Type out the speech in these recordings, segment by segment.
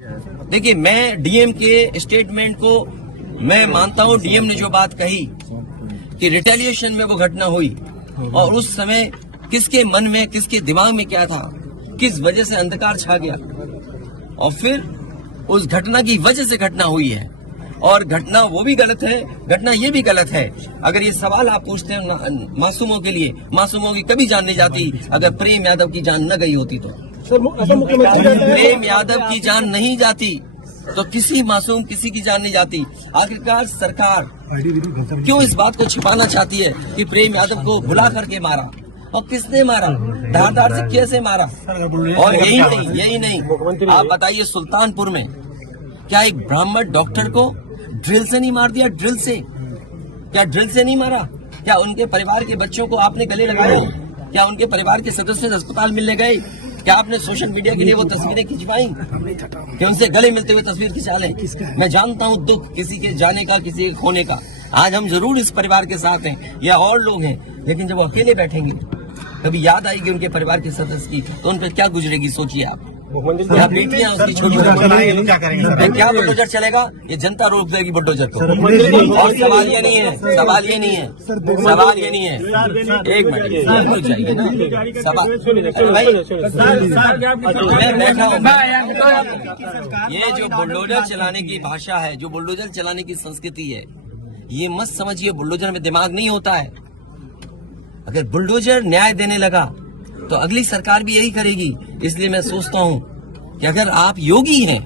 देखिए, मैं डीएम के स्टेटमेंट को मैं मानता हूं। डीएम ने जो बात कही कि रिटेलिएशन में वो घटना हुई और उस समय किसके मन में, किसके दिमाग में क्या था, किस वजह से अंधकार छा गया और फिर उस घटना की वजह से घटना हुई है। और घटना वो भी गलत है, घटना ये भी गलत है। अगर ये सवाल आप पूछते हैं मासूमों के लिए, मासूमों की कभी जान नहीं जाती अगर प्रेम यादव की जान न गई होती तो। प्रेम यादव की जान नहीं जाती तो किसी मासूम किसी की जान नहीं जाती। आखिरकार सरकार क्यों इस बात को छिपाना चाहती है कि प्रेम यादव को भुला करके मारा और किसने मारा, धारदार से कैसे मारा। और यही नहीं आप बताइए, सुल्तानपुर में क्या एक ब्राह्मण डॉक्टर को ड्रिल से नहीं मार दिया? ड्रिल से क्या ड्रिल से नहीं मारा? क्या उनके परिवार के बच्चों को आपने गले लगाए? क्या उनके परिवार के सदस्य अस्पताल मिलने गए? क्या आपने सोशल मीडिया के लिए वो तस्वीरें खिंचवाई कि उनसे गले मिलते हुए तस्वीर खिंचा लें? मैं जानता हूं दुख किसी के जाने का, किसी के खोने का। आज हम जरूर इस परिवार के साथ हैं या और लोग हैं, लेकिन जब वो अकेले बैठेंगे कभी याद आएगी उनके परिवार के सदस्य की तो उन पर क्या गुजरेगी, सोचिए आप। क्या बेटियां उसकी छोटी क्या बुलडोजर चलेगा? ये जनता रोक देगी बुलडोजर को। और सवाल ये नहीं है, सवाल ये नहीं है, सवाल ये नहीं है। एक मिनट हो जाएगी ना सवाल। मैं बैठा हूँ। ये जो बुलडोजर चलाने की भाषा है, जो बुलडोजर चलाने की संस्कृति है, ये मत समझिए बुलडोजर में दिमाग नहीं होता है। अगर बुलडोजर न्याय देने लगा तो अगली सरकार भी यही करेगी। इसलिए मैं सोचता हूं कि अगर आप योगी हैं,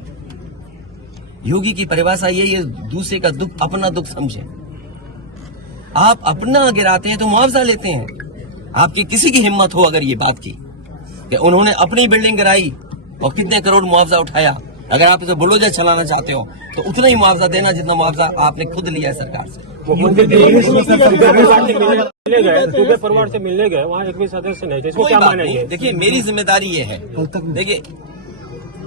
योगी की परिभाषा यही है, दूसरे का दुख अपना दुख समझें। आप अपना गिराते हैं तो मुआवजा लेते हैं। आपकी किसी की हिम्मत हो अगर ये बात की कि उन्होंने अपनी बिल्डिंग गिराई और कितने करोड़ मुआवजा उठाया, अगर आप इसे बुलडोजर चलाना चाहते हो तो उतना ही मुआवजा देना जितना मुआवजा आपने खुद लिया है सरकार से। परिवार से मिलने गए, वहाँ एक भी सदस्य नहीं। कोई बात नहीं, देखिए मेरी जिम्मेदारी ये है। देखिए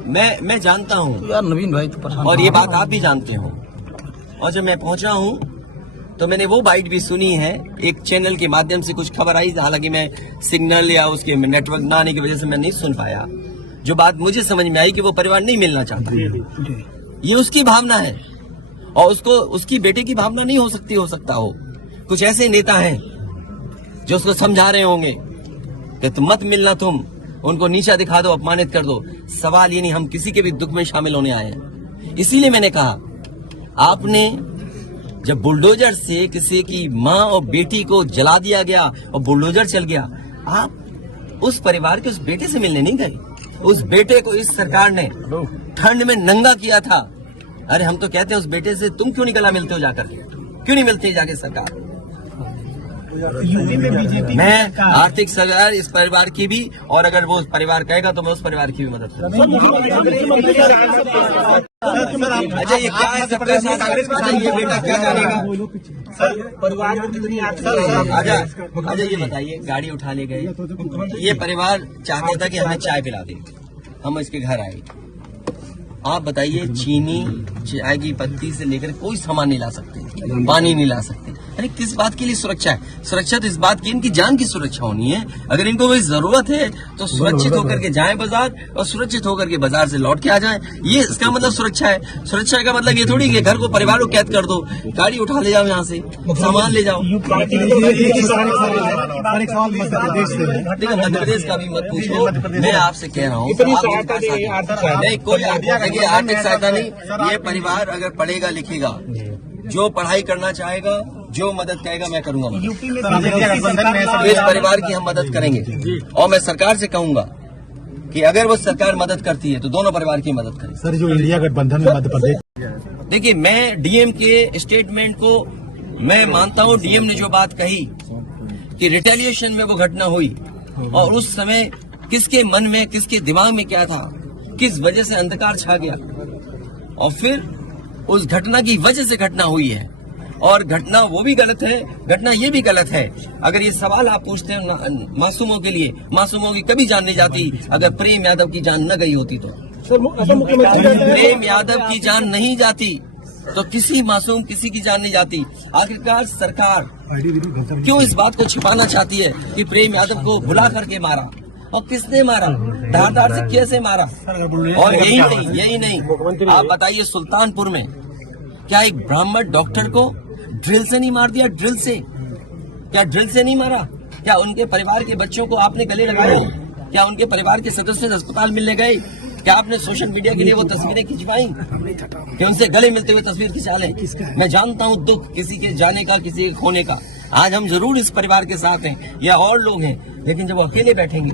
मैं जानता हूँ यार नवीन भाई तो और ये बात आप भी जानते हो। और जब मैं पहुंचा हूँ तो मैंने वो बाइट भी सुनी है, एक चैनल के माध्यम से कुछ खबर आई, हालांकि मैं सिग्नल या उसके नेटवर्क न आने की वजह से मैं नहीं सुन पाया। जो बात मुझे समझ में आई कि वो परिवार नहीं मिलना चाहता, ये उसकी भावना है और उसको उसकी बेटे की भावना नहीं हो सकता हो। कुछ ऐसे नेता हैं जो उसको समझा रहे होंगे कि तुम मत मिलना, तुम उनको नीचा दिखा दो, अपमानित कर दो। सवाल ये नहीं, हम किसी के भी दुख में शामिल होने आए हैं। इसीलिए मैंने कहा, आपने जब बुलडोजर से किसी की माँ और बेटी को जला दिया गया और बुलडोजर चल गया, आप उस परिवार के उस बेटे से मिलने नहीं गए। उस बेटे को इस सरकार ने ठंड में नंगा किया था। अरे हम तो कहते हैं उस बेटे से तुम क्यों नहीं गला मिलते हो जाकर, क्यों नहीं मिलते जाके सरकार? यूपी में बीजेपी मैं आर्थिक सहायता इस परिवार की भी, और अगर वो परिवार कहेगा तो मैं उस परिवार की भी मदद करूंगा। अच्छा ये क्या है सबका साथ? अच्छा ये बेटा क्या जानेगा? परिवार में कितनी अच्छा ये बताइए, गाड़ी उठा ले गए, ये परिवार चाहता था कि हमें चाय पिला दे, हम इसके घर आए। आप बताइए, चीनी, चाय की पत्ती से लेकर कोई सामान नहीं ला सकते, पानी नहीं ला सकते। अरे किस बात के लिए सुरक्षा है? सुरक्षा तो इस बात की, इनकी जान की सुरक्षा होनी है। अगर इनको कोई जरूरत है तो सुरक्षित होकर के जाएं बाजार और सुरक्षित होकर के बाजार से लौट के आ जाएं। ये इसका मतलब सुरक्षा है। सुरक्षा का मतलब ये थोड़ी कि घर को, परिवार को कैद कर दो, गाड़ी उठा ले जाओ, यहाँ से सामान ले जाओ। देखिए मध्य प्रदेश का भी मत पूछो, मैं आपसे कह रहा हूँ नहीं, कोई आर्थिक सहायता नहीं। ये परिवार अगर पढ़ेगा लिखेगा, जो पढ़ाई करना चाहेगा, जो मदद कहेगा मैं करूंगा। इस परिवार की हम मदद करेंगे और मैं सरकार से कहूंगा कि अगर वो सरकार मदद करती है तो दोनों परिवार की मदद करें। सर जो इंडिया गठबंधन में मध्य प्रदेश, देखिए मैं डीएम के स्टेटमेंट को मैं मानता हूं। डीएम ने जो बात कही कि रिटेलिएशन में वो घटना हुई और उस समय किसके मन में, किसके दिमाग में क्या था, किस वजह से अंधकार छा गया और फिर उस घटना की वजह से घटना हुई है। और घटना वो भी गलत है, घटना ये भी गलत है। अगर ये सवाल आप पूछते हैं मासूमों के लिए, मासूमों की कभी जान नहीं जाती अगर प्रेम यादव की जान न गई होती तो। प्रेम यादव की जान नहीं जाती तो किसी मासूम किसी की जान नहीं जाती। आखिरकार सरकार क्यों इस बात को छिपाना चाहती है कि प्रेम यादव को भुला करके मारा और किसने मारा, धारदार से कैसे मारा। और यही नहीं, आप बताइए सुल्तानपुर में क्या एक ब्राह्मण डॉक्टर को ड्रिल से नहीं मार दिया? ड्रिल से, क्या ड्रिल से नहीं मारा? क्या उनके परिवार के बच्चों को आपने गले लगाए? क्या उनके परिवार के सदस्य अस्पताल मिलने गए? क्या आपने सोशल मीडिया के लिए वो तस्वीरें खिंचवाई कि उनसे गले मिलते हुए तस्वीर खिंचा लें? मैं जानता हूँ दुख किसी के जाने का, किसी के खोने का। आज हम जरूर इस परिवार के साथ हैं या और लोग हैं, लेकिन जब वो अकेले बैठेंगे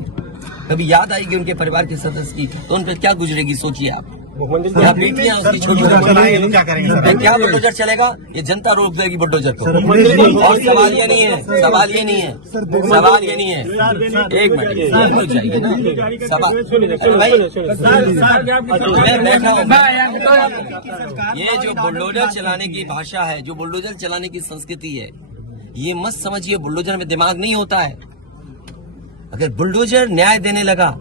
कभी याद आएगी उनके परिवार के सदस्य की, तो उन पर क्या गुजरेगी सोचिए आप। क्या बेटियां उसकी छोटी क्या करेंगे? क्या बुलडोजर चलेगा? ये जनता रोक देगी बुलडोजर को। और सवाल ये नहीं है, सवाल ये नहीं है, सवाल ये नहीं है। एक मिनट रुक जाइए ना, सवाल मैं बैठा हूँ। ये जो बुलडोजर चलाने की भाषा है, जो बुलडोजर चलाने की संस्कृति है, ये मत समझिए बुलडोजर में दिमाग नहीं होता है। अगर बुलडोजर न्याय देने लगा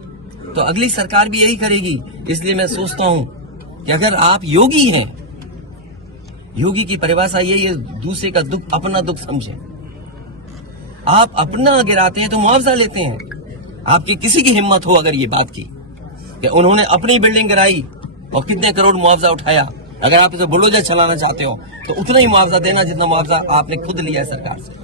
तो अगली सरकार भी यही करेगी। इसलिए मैं सोचता हूं कि अगर आप योगी हैं, योगी की परिभाषा यही है, दूसरे का दुख अपना दुख समझे। आप अपना गिराते हैं तो मुआवजा लेते हैं। आपकी किसी की हिम्मत हो अगर ये बात की कि उन्होंने अपनी बिल्डिंग गिराई और कितने करोड़ मुआवजा उठाया, अगर आप इसे बुलडोजर चलाना चाहते हो तो उतना ही मुआवजा देना जितना मुआवजा आपने खुद लिया है सरकार से।